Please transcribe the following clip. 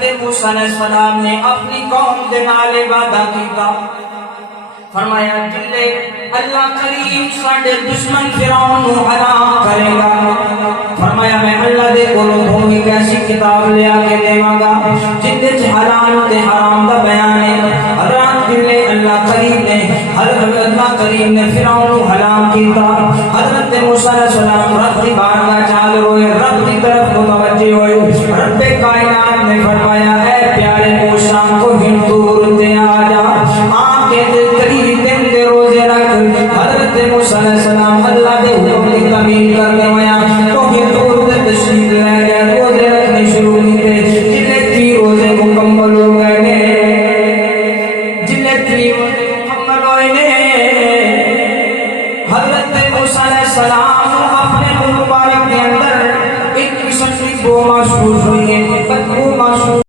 حضرت موسیٰ علیہ السلام نے اپنی قوم دے نال وعدہ کیتا، فرمایا جلے اللہ کریم ساڈے دشمن فرعون نو ہلاک کرے گا، فرمایا میں اللہ دے کولوں تھوڑی ایسی کتاب لے کے دیواں گا جن وچ حلال تے حرام دا بیان ہے۔ حضرت جلے اللہ کریم نے فرعون نو ہلاک کیتا، حضرت موسیٰ علیہ السلام رب دی بارگاہ چال روئے، رب دی طرف متوجہ ہوئے، رب کائنات نے فرمایا اے پیارے